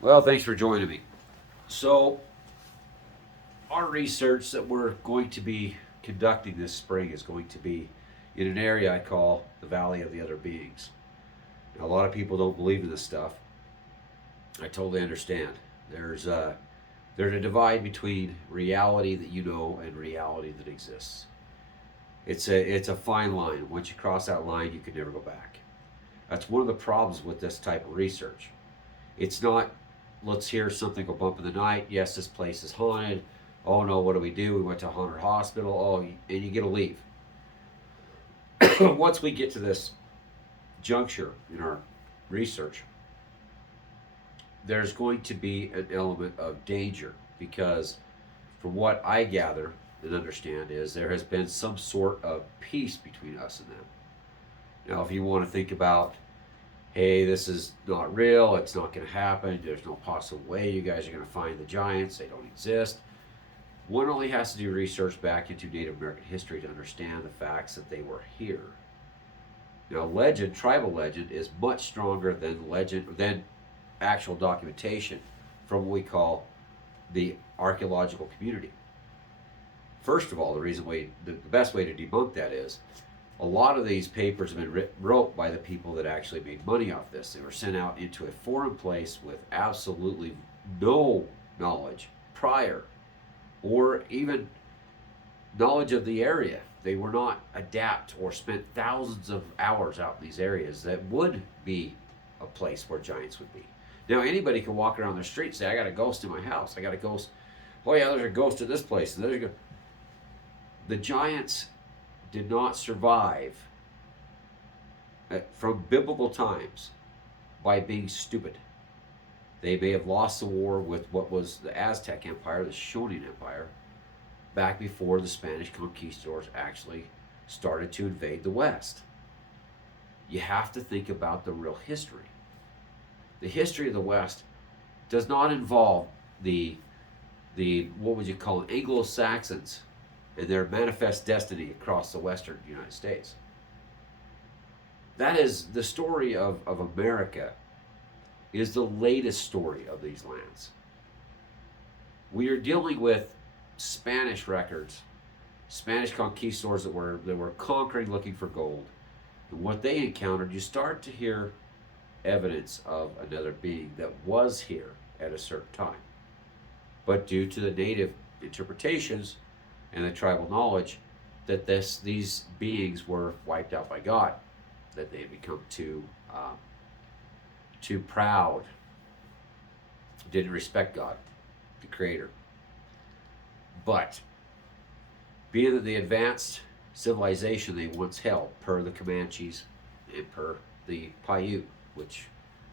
Well, thanks for joining me. So, our research that we're going to be conducting this spring is going to be in an area I call the Valley of the Other Beings. Now, a lot of people don't believe in this stuff. I totally understand. There's a divide between reality that you know and reality that exists. It's a fine line. Once you cross that line, you can never go back. That's one of the problems with this type of research. It's not, let's hear something go bump in the night. Yes, this place is haunted. Oh no, what do we do? We went to a haunted hospital. Oh, and you get to leave. Once we get to this juncture in our research, there's going to be an element of danger because, from what I gather and understand, is there has been some sort of peace between us and them. Now, if you want to think about, hey, this is not real, it's not going to happen, there's no possible way you guys are going to find the giants, they don't exist. One only has to do research back into Native American history to understand the facts that they were here. Now, legend, tribal legend, is much stronger than actual documentation from what we call the archaeological community. First of all, the best way to debunk that is a lot of these papers have been wrote by the people that actually made money off this. They were sent out into a foreign place with absolutely no knowledge prior or even knowledge of the area. They were not adept or spent thousands of hours out in these areas that would be a place where giants would be. Now, anybody can walk around the street and say, I got a ghost in my house. I got a ghost. Oh, yeah, there's a ghost at this place. And there's a... The giants did not survive from biblical times by being stupid. They may have lost the war with what was the Aztec Empire, the Shonian Empire, back before the Spanish conquistadors actually started to invade the West. You have to think about the real history. The history of the West does not involve the what would you call it, Anglo-Saxons and their manifest destiny across the Western United States. That is the story of America, is the latest story of these lands. We are dealing with Spanish records, Spanish conquistadors that were conquering, looking for gold. And what they encountered, you start to hear evidence of another being that was here at a certain time. But due to the native interpretations and the tribal knowledge, that these beings were wiped out by God, that they had become too proud, didn't respect God, the Creator. But being that the advanced civilization they once held, per the Comanches and per the Paiute, which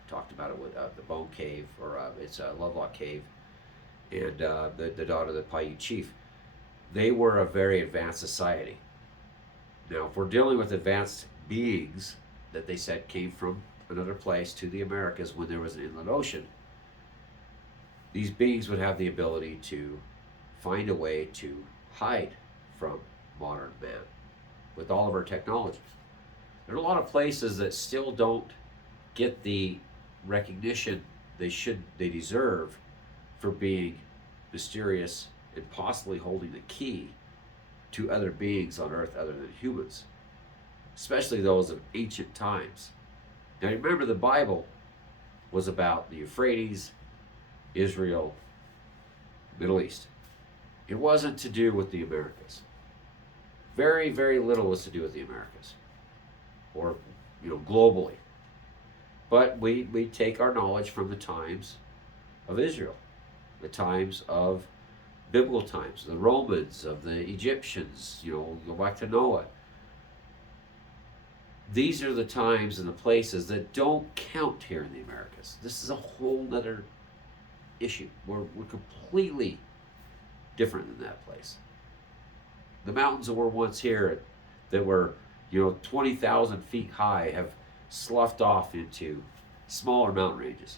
talked about it with the Bone Cave, or it's Lovelock Cave, and the daughter of the Paiute chief, they were a very advanced society. Now, if we're dealing with advanced beings that they said came from another place to the Americas when there was an inland ocean, these beings would have the ability to find a way to hide from modern man with all of our technology. There are a lot of places that still don't get the recognition they deserve for being mysterious and possibly holding the key to other beings on earth other than humans, especially those of ancient times. Now, remember, the Bible was about the Euphrates, Israel, Middle East. It wasn't to do with the Americas. Very, very little was to do with the Americas, or globally. But we take our knowledge from the times of Israel, the times of biblical times, the Romans, of the Egyptians, go back to Noah. These are the times and the places that don't count here in the Americas. This is a whole other issue. We're completely different than that place. The mountains that were once here that were 20,000 feet high have sloughed off into smaller mountain ranges,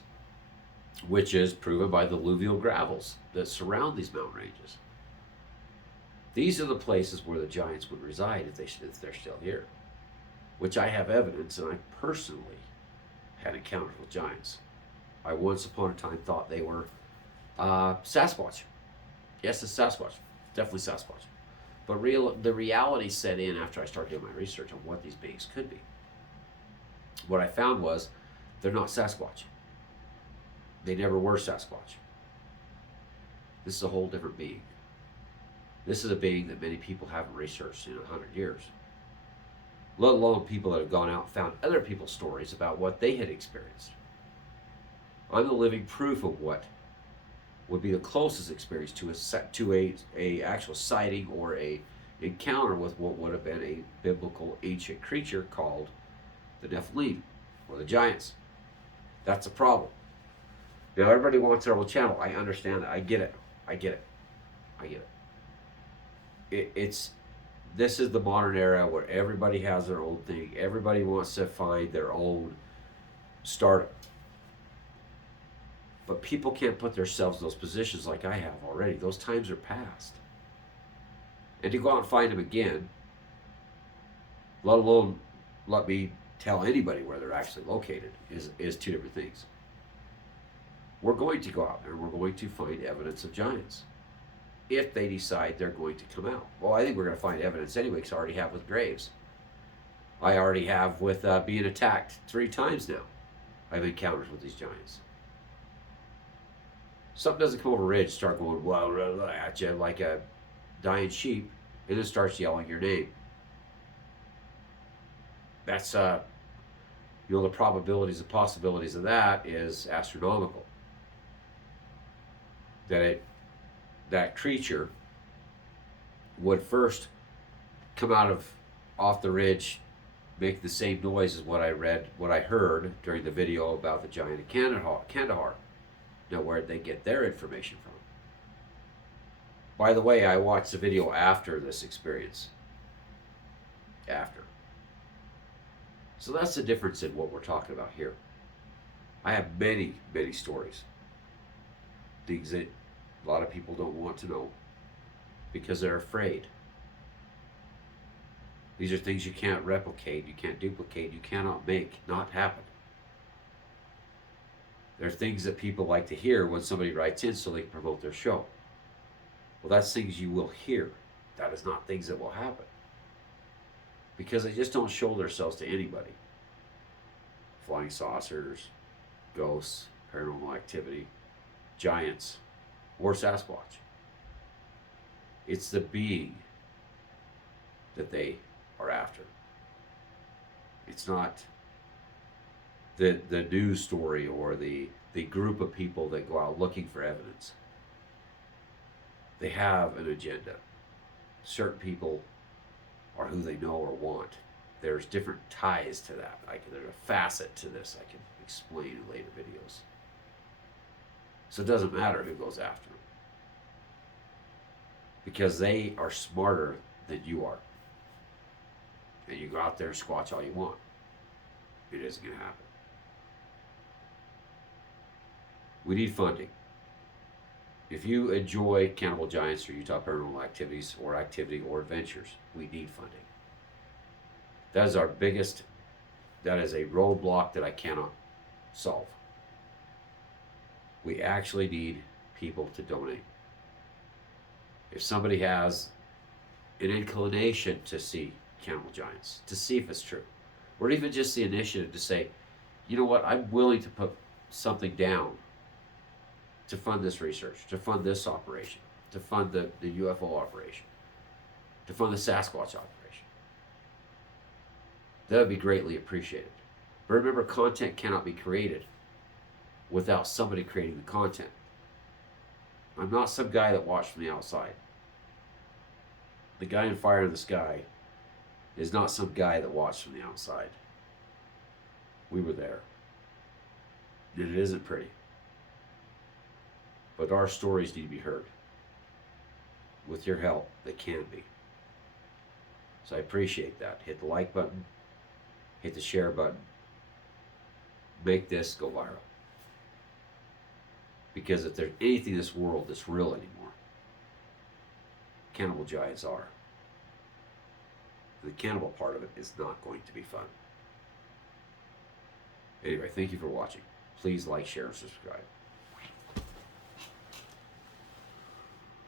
which is proven by the alluvial gravels that surround these mountain ranges. These are the places where the giants would reside if they're still here, which I have evidence, and I personally had encounters with giants. I once upon a time thought they were Sasquatch. Yes, it's Sasquatch. Definitely Sasquatch. But the reality set in after I started doing my research on what these beings could be. What I found was they're not Sasquatch. They never were Sasquatch. This is a whole different being. This is a being that many people haven't researched in 100 years. Let alone people that have gone out and found other people's stories about what they had experienced. I'm the living proof of what would be the closest experience to a actual sighting or a encounter with what would have been a biblical ancient creature called the Nephilim or the Giants. That's a problem. Now everybody wants their own channel. I understand that. I get it. I get it. I get it. This is the modern era where everybody has their own thing. Everybody wants to find their own startup. But people can't put themselves in those positions like I have already. Those times are past. And to go out and find them again, let alone let me tell anybody where they're actually located, is two different things. We're going to go out there and we're going to find evidence of giants. If they decide they're going to come out. Well, I think we're going to find evidence anyway, because I already have with graves. I already have with being attacked 3 times now. I've encounters with these giants. Something doesn't come over a ridge, start going well at you like a dying sheep, and then starts yelling your name. That's the probabilities, the possibilities of that is astronomical. That creature would first come off the ridge, make the same noise as what I heard during the video about the giant of Kandahar. Now, where'd they get their information from? By the way, I watched the video after this experience. After. So that's the difference in what we're talking about here. I have many, many stories. Things that a lot of people don't want to know because they're afraid. These are things you can't replicate, you can't duplicate, you cannot make not happen. They're things that people like to hear when somebody writes in so they can promote their show. Well, that's things you will hear. That is not things that will happen. Because they just don't show themselves to anybody. Flying saucers, ghosts, paranormal activity, giants, or Sasquatch. It's the being that they are after. It's not the news story or the group of people that go out looking for evidence. They have an agenda. Certain people are who they know or want. There's different ties to that. There's a facet to this I can explain in later videos. So it doesn't matter who goes after them. Because they are smarter than you are. And you go out there and squatch all you want. It isn't going to happen. We need funding. If you enjoy Cannibal Giants or Utah Paranormal Activities or adventures, we need funding. That is our biggest, that is a roadblock that I cannot solve. We actually need people to donate. If somebody has an inclination to see Cannibal Giants, to see if it's true, or even just the initiative to say, you know what, I'm willing to put something down to fund this research, to fund this operation, to fund the UFO operation, to fund the Sasquatch operation. That would be greatly appreciated. But remember, content cannot be created without somebody creating the content. I'm not some guy that watched from the outside. The guy in Fire in the Sky is not some guy that watched from the outside. We were there. And it isn't pretty. But our stories need to be heard. With your help, they can be. So I appreciate that. Hit the like button. Hit the share button. Make this go viral. Because if there's anything in this world that's real anymore, Cannibal Giants are. The cannibal part of it is not going to be fun. Anyway, thank you for watching. Please like, share, and subscribe.